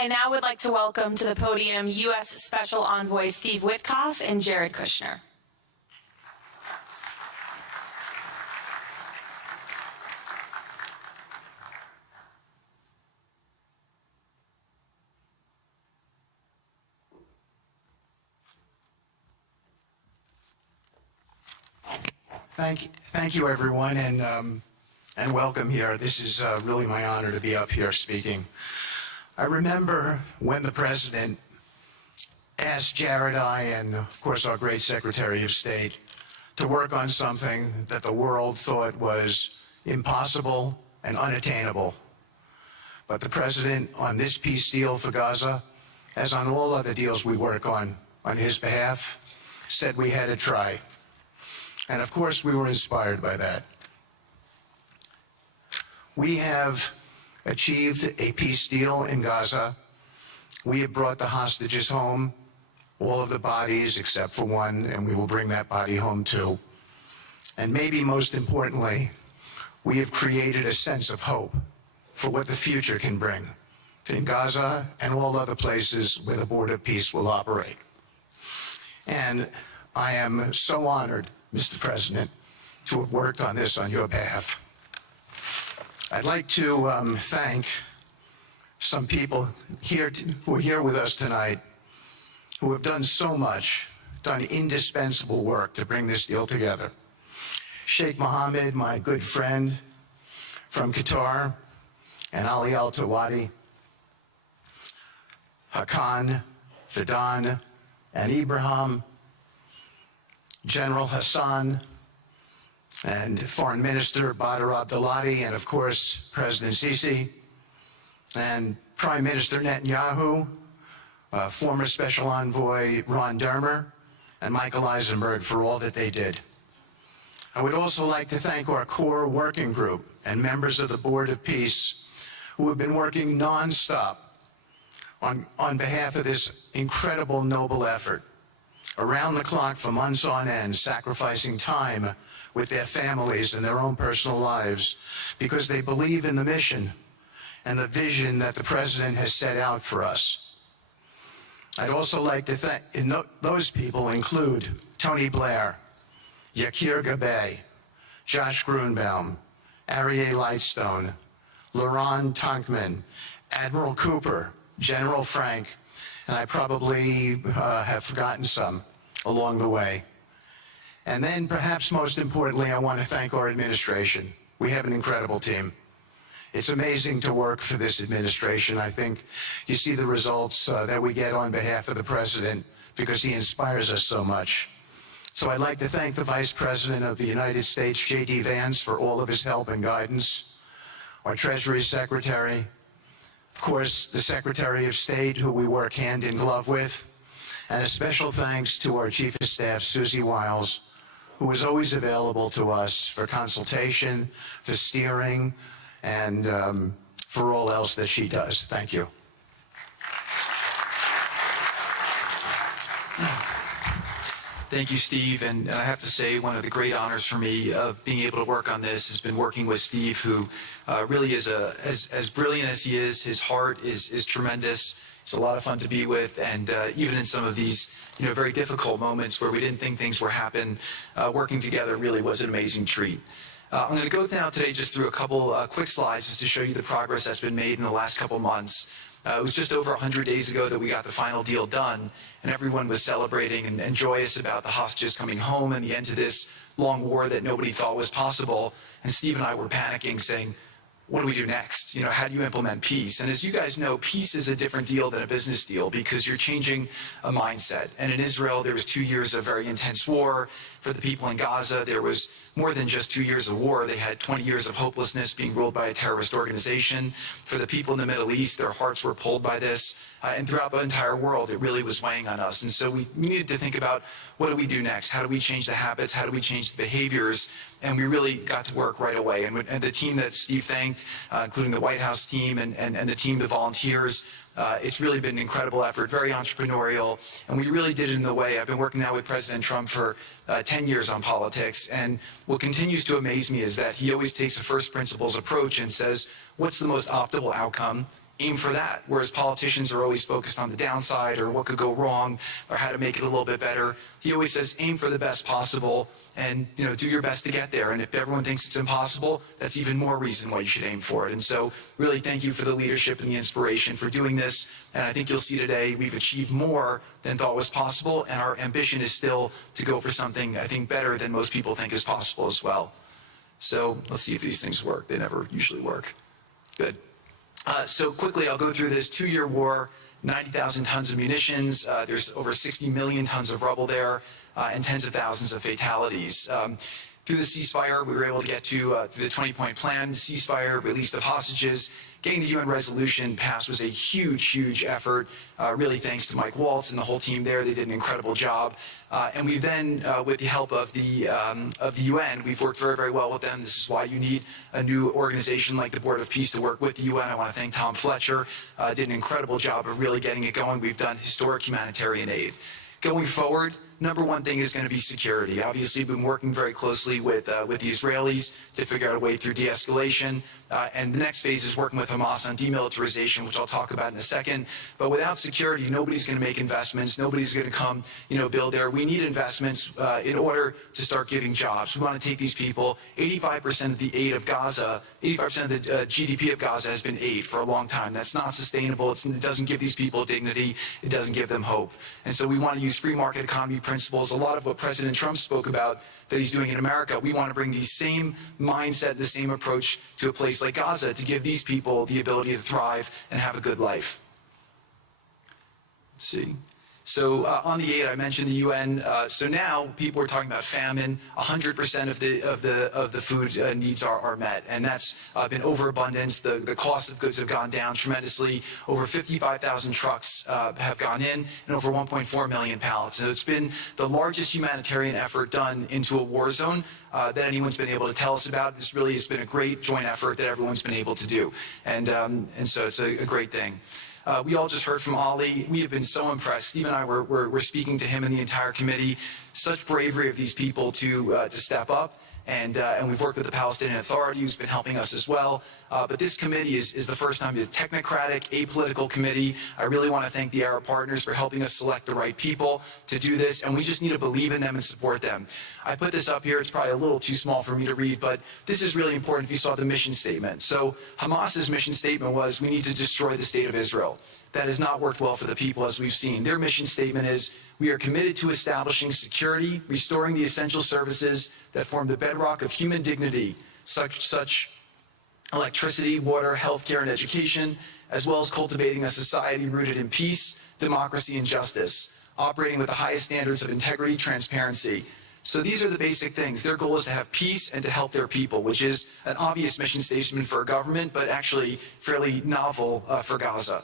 I now would like to welcome to the podium U.S. Special Envoy Steve Witkoff and Jared Kushner. Thank you, everyone, and welcome here. This is really my honor to be up here speaking. I remember when the President asked Jared, and of course our great Secretary of State, to work on something that the world thought was impossible and unattainable. But the President, on this peace deal for Gaza, as on all other deals we work on his behalf, said we had to try. And of course, we were inspired by that. We have achieved a peace deal in Gaza. We have brought the hostages home, all of the bodies except for one, and we will bring that body home too. And maybe most importantly, we have created a sense of hope for what the future can bring in Gaza and all other places where the border of peace will operate. And I am so honored, Mr. President, to have worked on this on your behalf. I'd like to thank some people who are here with us tonight who have done so much, done indispensable work to bring this deal together. Sheikh Mohammed, my good friend from Qatar, and Ali Al-Tawadi, Hakan, Fidan, and Ibrahim, General Hassan, and Foreign Minister Badr Abdulati, and of course, President Sisi, and Prime Minister Netanyahu, former Special Envoy Ron Dermer, and Michael Eisenberg for all that they did. I would also like to thank our core working group and members of the Board of Peace who have been working nonstop on behalf of this incredible, noble effort, around the clock for months on end, sacrificing time with their families and their own personal lives because they believe in the mission and the vision that the President has set out for us. I'd also like to thank, those people include Tony Blair, Yakir Gabay, Josh Grunbaum, Aryeh Lightstone, Laurent Tankman, Admiral Cooper, General Frank, and I probably have forgotten some along the way. And then perhaps most importantly, I want to thank our administration. We have an incredible team. It's amazing to work for this administration. I think you see the results that we get on behalf of the President because he inspires us so much. So I'd like to thank the Vice President of the United States, J.D. Vance, for all of his help and guidance, our Treasury Secretary, of course, the Secretary of State, who we work hand in glove with, and a special thanks to our Chief of Staff, Susie Wiles, who is always available to us for consultation, for steering, and for all else that she does. Thank you. Thank you, Steve. And I have to say, one of the great honors for me of being able to work on this has been working with Steve, who really is as brilliant as he is. His heart is tremendous. It's a lot of fun to be with, and even in some of these, very difficult moments where we didn't think things were happening, working together really was an amazing treat. I'm going to go now today just through a couple quick slides just to show you the progress that's been made in the last couple months. It was just over 100 days ago that we got the final deal done, and everyone was celebrating and joyous about the hostages coming home and the end to this long war that nobody thought was possible. And Steve and I were panicking, saying, what do we do next? How do you implement peace? And as you guys know, peace is a different deal than a business deal because you're changing a mindset. And in Israel, there was 2 years of very intense war. For the people in Gaza, there was more than just 2 years of war. They had 20 years of hopelessness being ruled by a terrorist organization. For the people in the Middle East, their hearts were pulled by this. And throughout the entire world, it really was weighing on us. And so we needed to think about, what do we do next? How do we change the habits? How do we change the behaviors? And we really got to work right away. And the team that Steve thanked, including the White House team and the team, the volunteers, it's really been an incredible effort, very entrepreneurial, and we really did it in the way. I've been working now with President Trump for 10 years on politics, and what continues to amaze me is that he always takes a first principles approach and says, what's the most optimal outcome aim for that. Whereas politicians are always focused on the downside or what could go wrong or how to make it a little bit better. He always says, aim for the best possible and do your best to get there. And if everyone thinks it's impossible, that's even more reason why you should aim for it. And so really thank you for the leadership and the inspiration for doing this. And I think you'll see today we've achieved more than thought was possible. And our ambition is still to go for something, I think, better than most people think is possible as well. So let's see if these things work. They never usually work. Good. So quickly, I'll go through this 2-year war, 90,000 tons of munitions. There's over 60 million tons of rubble there, and tens of thousands of fatalities. Through the ceasefire, we were able to get to the 20-point plan, ceasefire, release of hostages. Getting the UN resolution passed was a huge, huge effort, really thanks to Mike Waltz and the whole team there. They did an incredible job. And we then, with the help of the UN, we've worked very, very well with them. This is why you need a new organization like the Board of Peace to work with the UN. I want to thank Tom Fletcher, did an incredible job of really getting it going. We've done historic humanitarian aid. Going forward, number one thing is going to be security. Obviously, we've been working very closely with the Israelis to figure out a way through de-escalation. And the next phase is working with Hamas on demilitarization, which I'll talk about in a second. But without security, nobody's going to make investments. Nobody's going to come, build there. We need investments in order to start giving jobs. We want to take these people. 85% of the aid of Gaza, 85% of the GDP of Gaza has been aid for a long time. That's not sustainable. It doesn't give these people dignity. It doesn't give them hope. And so we want to use free market economy principles. A lot of what President Trump spoke about that he's doing in America, we want to bring the same mindset, the same approach to a place like Gaza to give these people the ability to thrive and have a good life. Let's see. So on the aid, I mentioned the UN. So now people are talking about famine. 100% of the food needs are met, and that's been overabundance. The cost of goods have gone down tremendously. Over 55,000 trucks have gone in, and over 1.4 million pallets. And it's been the largest humanitarian effort done into a war zone that anyone's been able to tell us about. This really has been a great joint effort that everyone's been able to do, and so it's a great thing. We all just heard from Ali. We have been so impressed. Steve and I were speaking to him and the entire committee. Such bravery of these people to step up. And we've worked with the Palestinian Authority, who's been helping us as well. But this committee is the first time it's a technocratic, apolitical committee. I really want to thank the Arab partners for helping us select the right people to do this, and we just need to believe in them and support them. I put this up here. It's probably a little too small for me to read, but this is really important if you saw the mission statement. So Hamas's mission statement was, we need to destroy the state of Israel. That has not worked well for the people, as we've seen. Their mission statement is, we are committed to establishing security, restoring the essential services that form the bedrock of human dignity, such electricity, water, healthcare, and education, as well as cultivating a society rooted in peace, democracy, and justice, operating with the highest standards of integrity, transparency. So these are the basic things. Their goal is to have peace and to help their people, which is an obvious mission statement for a government, but actually fairly novel for Gaza.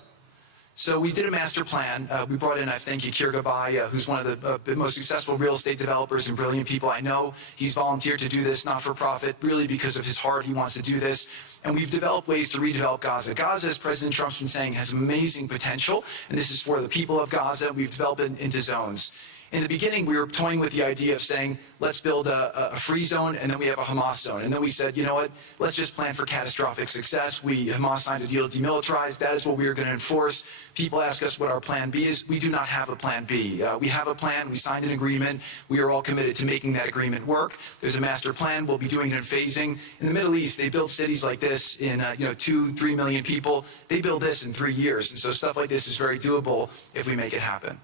So we did a master plan. We brought in, I thank Yakir Gabay, who's one of the most successful real estate developers and brilliant people I know. He's volunteered to do this, not for profit, really because of his heart. He wants to do this. And we've developed ways to redevelop Gaza. Gaza, as President Trump's been saying, has amazing potential. And this is for the people of Gaza. We've developed it into zones. In the beginning, we were toying with the idea of saying, let's build a free zone, and then we have a Hamas zone. And then we said, you know what, let's just plan for catastrophic success. Hamas signed a deal to demilitarize. That is what we are going to enforce. People ask us what our plan B is. We do not have a plan B. We have a plan. We signed an agreement. We are all committed to making that agreement work. There's a master plan. We'll be doing it in phasing. In the Middle East, they build cities like this in 2-3 million people. They build this in 3 years. And so stuff like this is very doable if we make it happen.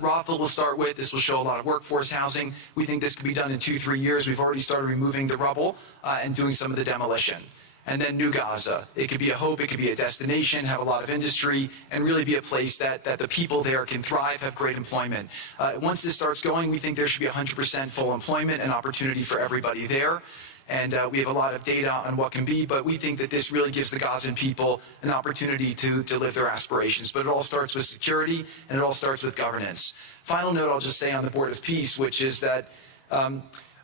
Rothel will start with. This will show a lot of workforce housing. We think this could be done in 2-3 years. We've already started removing the rubble and doing some of the demolition. And then New Gaza. It could be a hope. It could be a destination, have a lot of industry, and really be a place that the people there can thrive, have great employment. Once this starts going, we think there should be 100% full employment and opportunity for everybody there. And we have a lot of data on what can be, but we think that this really gives the Gazan people an opportunity to live their aspirations. But it all starts with security, and it all starts with governance. Final note I'll just say on the Board of Peace, which is that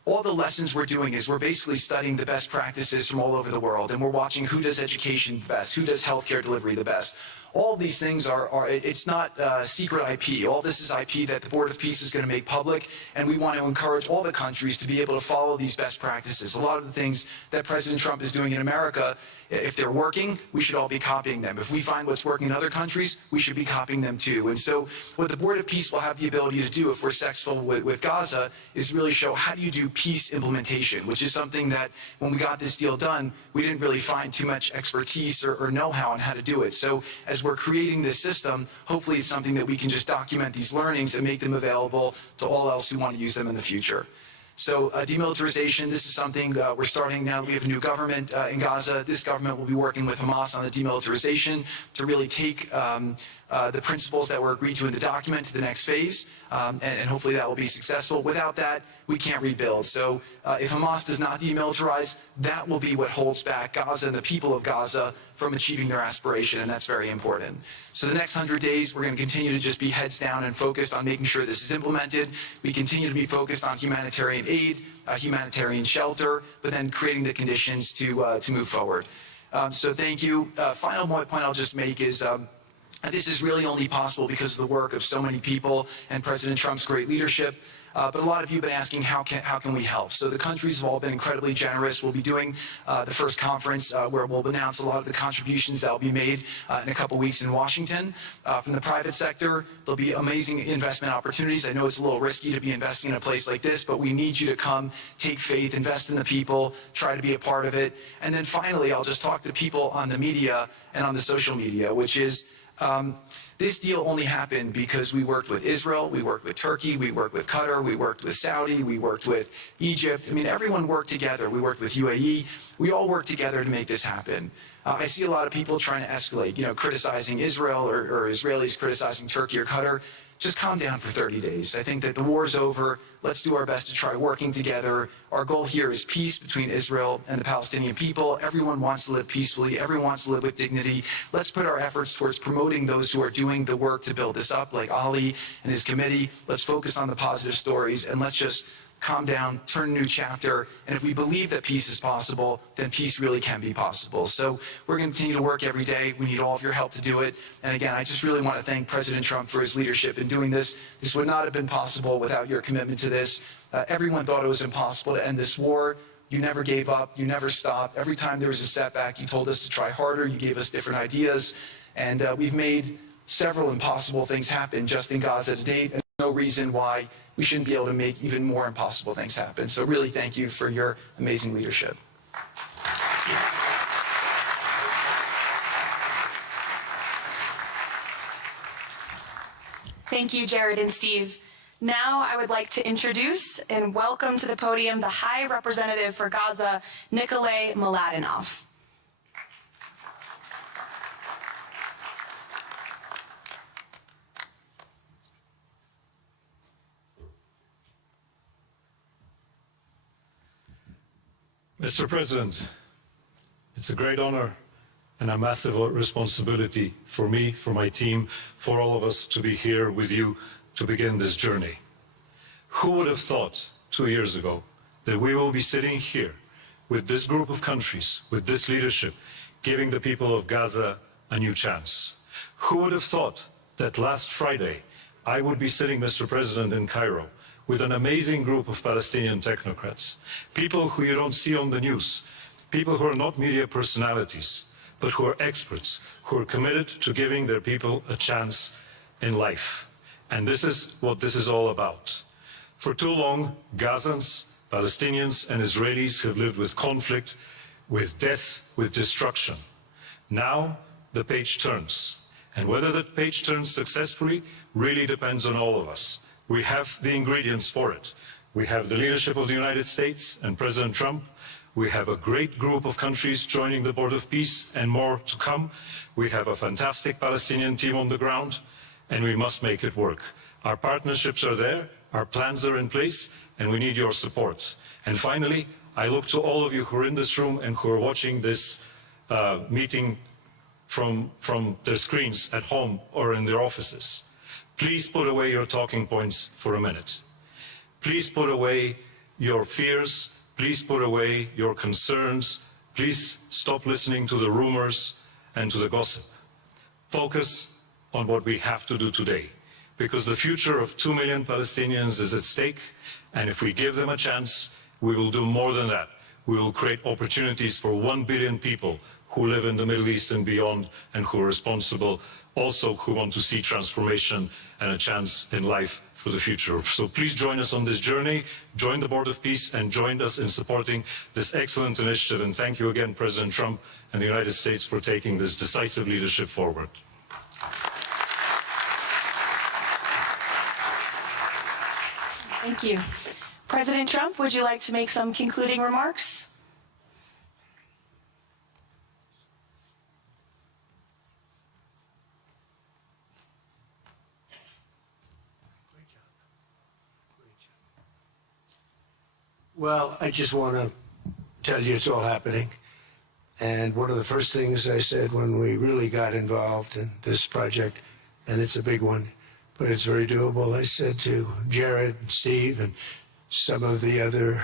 all the lessons we're doing is we're basically studying the best practices from all over the world, and we're watching who does education the best, who does healthcare delivery the best. All of these things it's not secret IP. All this is IP that the Board of Peace is going to make public, and we want to encourage all the countries to be able to follow these best practices. A lot of the things that President Trump is doing in America, if they're working, we should all be copying them. If we find what's working in other countries, we should be copying them too. And so what the Board of Peace will have the ability to do if we're successful with Gaza is really show how do you do peace implementation, which is something that when we got this deal done, we didn't really find too much expertise or know-how on how to do it. So as we're creating this system, hopefully it's something that we can just document these learnings and make them available to all else who want to use them in the future. So demilitarization, this is something we're starting now. We have a new government in Gaza. This government will be working with Hamas on the demilitarization to really take the principles that were agreed to in the document to the next phase, and hopefully that will be successful. Without that, we can't rebuild. So if Hamas does not demilitarize, that will be what holds back Gaza and the people of Gaza from achieving their aspiration, and that's very important. So the next 100 days, we're going to continue to just be heads down and focused on making sure this is implemented. We continue to be focused on humanitarian aid, humanitarian shelter, but then creating the conditions to move forward. So thank you. Final point I'll just make is this is really only possible because of the work of so many people and President Trump's great leadership. But a lot of you have been asking, how can we help? So the countries have all been incredibly generous. We'll be doing the first conference where we'll announce a lot of the contributions that will be made in a couple weeks in Washington. From the private sector, there'll be amazing investment opportunities. I know it's a little risky to be investing in a place like this, but we need you to come, take faith, invest in the people, try to be a part of it. And then finally, I'll just talk to people on the media and on the social media, which is, this deal only happened because we worked with Israel, we worked with Turkey, we worked with Qatar, we worked with Saudi, we worked with Egypt. I mean, everyone worked together. We worked with UAE. We all worked together to make this happen. I see a lot of people trying to escalate, criticizing Israel or Israelis criticizing Turkey or Qatar. Just calm down for 30 days. I think that the war's over. Let's do our best to try working together. Our goal here is peace between Israel and the Palestinian people. Everyone wants to live peacefully. Everyone wants to live with dignity. Let's put our efforts towards promoting those who are doing the work to build this up, like Ali and his committee. Let's focus on the positive stories, and let's just calm down, turn a new chapter, and if we believe that peace is possible, then peace really can be possible. So we're going to continue to work every day. We need all of your help to do it. And again, I just really want to thank President Trump for his leadership in doing this. This would not have been possible without your commitment to this. Everyone thought it was impossible to end this war. You never gave up. You never stopped. Every time there was a setback, you told us to try harder. You gave us different ideas. And we've made several impossible things happen just in Gaza to date. And no reason why we shouldn't be able to make even more impossible things happen. So really thank you for your amazing leadership. Thank you, Jared and Steve. Now I would like to introduce and welcome to the podium the High Representative for Gaza, Nickolay Mladenov. Mr. President, it's a great honor and a massive responsibility for me, for my team, for all of us to be here with you to begin this journey. Who would have thought 2 years ago that we will be sitting here with this group of countries, with this leadership, giving the people of Gaza a new chance? Who would have thought that last Friday I would be sitting, Mr. President, in Cairo with an amazing group of Palestinian technocrats, people who you don't see on the news, people who are not media personalities, but who are experts, who are committed to giving their people a chance in life. And this is what this is all about. For too long, Gazans, Palestinians, and Israelis have lived with conflict, with death, with destruction. Now, the page turns. And whether that page turns successfully really depends on all of us. We have the ingredients for it. We have the leadership of the United States and President Trump. We have a great group of countries joining the Board of Peace and more to come. We have a fantastic Palestinian team on the ground, and we must make it work. Our partnerships are there, our plans are in place, and we need your support. And finally, I look to all of you who are in this room and who are watching this meeting from their screens at home or in their offices. Please put away your talking points for a minute. Please put away your fears. Please put away your concerns. Please stop listening to the rumors and to the gossip. focus on what we have to do today, because the future of 2 million Palestinians is at stake, and if we give them a chance, we will do more than that. We will create opportunities for 1 billion people who live in the Middle East and beyond, and who are responsible, also who want to see transformation and a chance in life for the future. So please join us on this journey, join the Board of Peace, and join us in supporting this excellent initiative. And thank you again, President Trump and the United States, for taking this decisive leadership forward. Thank you. President Trump, would you like to make some concluding remarks? Well, I just want to tell you it's all happening. And one of the first things I said when we really got involved in this project, and it's a big one, but it's very doable, I said to Jared and Steve and some of the other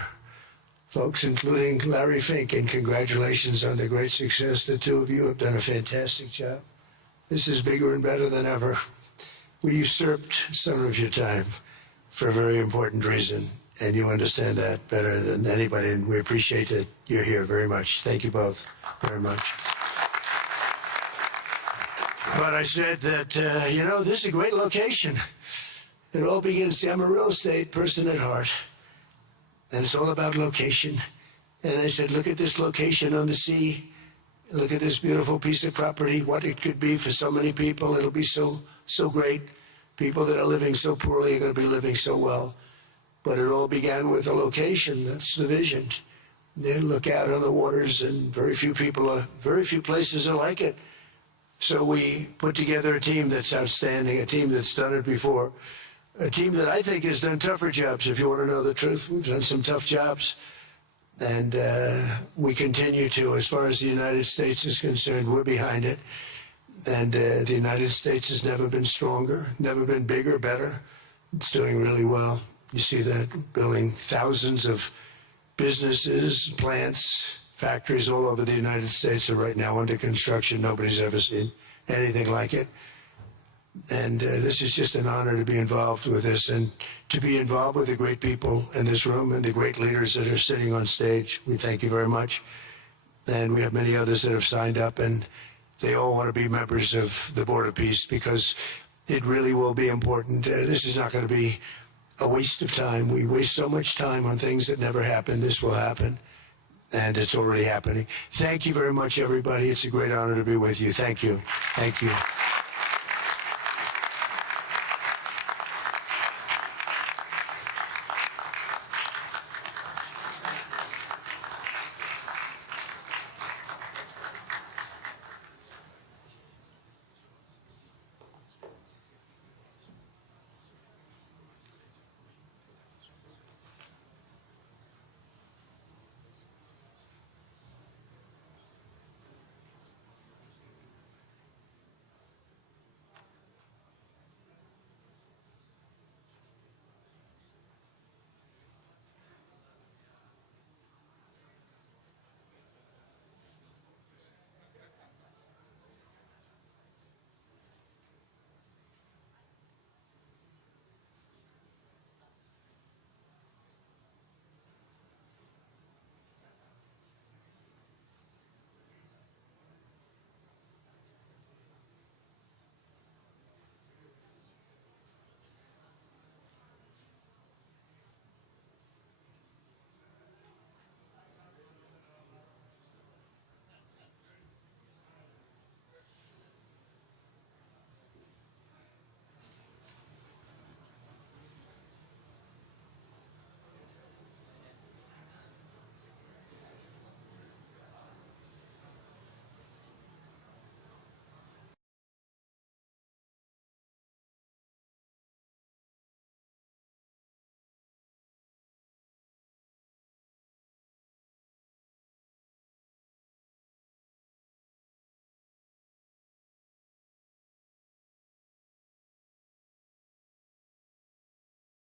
folks, including Larry Fink, and congratulations on the great success. The two of you have done a fantastic job. This is bigger and better than ever. We usurped some of your time for a very important reason, and you understand that better than anybody, and we appreciate that you're here very much. Thank you both very much. But I said that, this is a great location. It all begins, see, I'm a real estate person at heart, and it's all about location. And I said, look at this location on the sea. Look at this beautiful piece of property, what it could be for so many people. It'll be so great. People that are living so poorly are going to be living so well. But it all began with a location. That's the vision. They look out on the waters, and very few places are like it. So we put together a team that's outstanding, a team that's done it before, a team that I think has done tougher jobs, if you want to know the truth. We've done some tough jobs, and we continue to. As far as the United States is concerned, we're behind it. And the United States has never been stronger, never been bigger, better. It's doing really well. You see that, building thousands of businesses, plants, factories all over the United States are right now under construction. Nobody's ever seen anything like it. And this is just an honor to be involved with this, and to be involved with the great people in this room and the great leaders that are sitting on stage. We thank you very much. And we have many others that have signed up, and they all want to be members of the Board of Peace, because it really will be important. This is not going to be a waste of time. We waste so much time on things that never happen. This will happen, and it's already happening. Thank you very much, everybody. It's a great honor to be with you. Thank you. Thank you.